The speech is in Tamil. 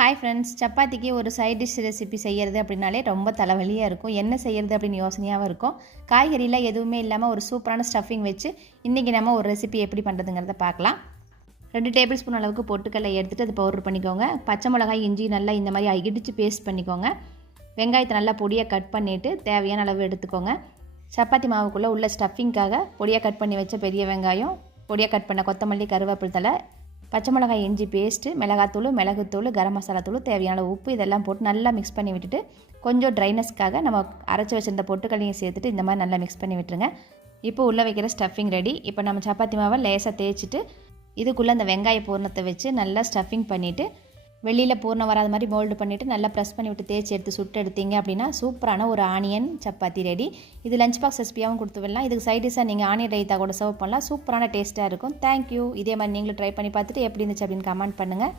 ஹாய் ஃப்ரெண்ட்ஸ், சப்பாத்திக்கு ஒரு சைட் டிஷ் ரெசிபி செய்கிறது அப்படின்னாலே ரொம்ப தலைவலியாக இருக்கும். என்ன செய்கிறது அப்படின்னு யோசனையாகவும் இருக்கும். காய்கறிலாம் எதுவுமே இல்லாமல் ஒரு சூப்பரான ஸ்டஃபிங் வச்சு இன்றைக்கி நம்ம ஒரு ரெசிபி எப்படி பண்ணுறதுங்கிறத பார்க்கலாம். 2 டேபிள் ஸ்பூன் அளவுக்கு பொட்டுக்கடலை எடுத்துகிட்டு அது பவுடர் பண்ணிக்கோங்க. பச்சை மிளகாய், இஞ்சி நல்லா இந்த மாதிரி இடித்து பேஸ்ட் பண்ணிக்கோங்க. வெங்காயத்தை நல்லா பொடியாக கட் பண்ணிவிட்டு தேவையான அளவு எடுத்துக்கோங்க. சப்பாத்தி மாவுக்குள்ளே உள்ள ஸ்டஃபிங்காக பொடியாக கட் பண்ணி வச்ச பெரிய வெங்காயம், பொடியாக கட் பண்ண கொத்தமல்லி, கருவேப்பிலை தழை, பச்சை மிளகாய், இஞ்சி பேஸ்ட்டு, மிளகாத்தூள், மிளகுத்தூள், கரம் மசாலா தூள், தேவையான உப்பு இதெல்லாம் போட்டு நல்லா மிக்ஸ் பண்ணி விட்டுட்டு கொஞ்சம் ட்ரைனஸ்க்காக நம்ம அரைச்சி வச்சிருந்த பொட்டுக்கல்லையும் சேர்த்துட்டு இந்த மாதிரி நல்லா மிக்ஸ் பண்ணி விட்டுருங்க. இப்போ உள்ளே வைக்கிற ஸ்டஃபிங் ரெடி. இப்போ நம்ம சப்பாத்தி மாவை லேசாக தேய்ச்சிட்டு இதுக்குள்ளே அந்த வெங்காய பூர்ணத்தை வச்சு நல்லா ஸ்டஃபிங் பண்ணிவிட்டு வெளியில் பூர்ணம் வராத மாதிரி மோல்டு பண்ணிவிட்டு நல்லா ப்ரெஸ் பண்ணி விட்டு தேய்ச்சி எடுத்து சுட்டு எடுத்தீங்க அப்படின்னா சூப்பரான ஒரு ஆனியன் சப்பாத்தி ரெடி. இது லஞ்ச் பாக்ஸ் ரெசிபியாகவும் கொடுத்து விடலாம். இதுக்கு சைட் டிஷ்ஷாக நீங்கள் ஆனியன் ரைத்தா கூட சர்வ் பண்ணலாம். சூப்பரான டேஸ்ட்டாக இருக்கும். தேங்க்யூ. இதே மாதிரி நீங்களும் ட்ரை பண்ணி பார்த்துட்டு எப்படி இருந்துச்சு அப்படின்னு கமெண்ட் பண்ணுங்கள்.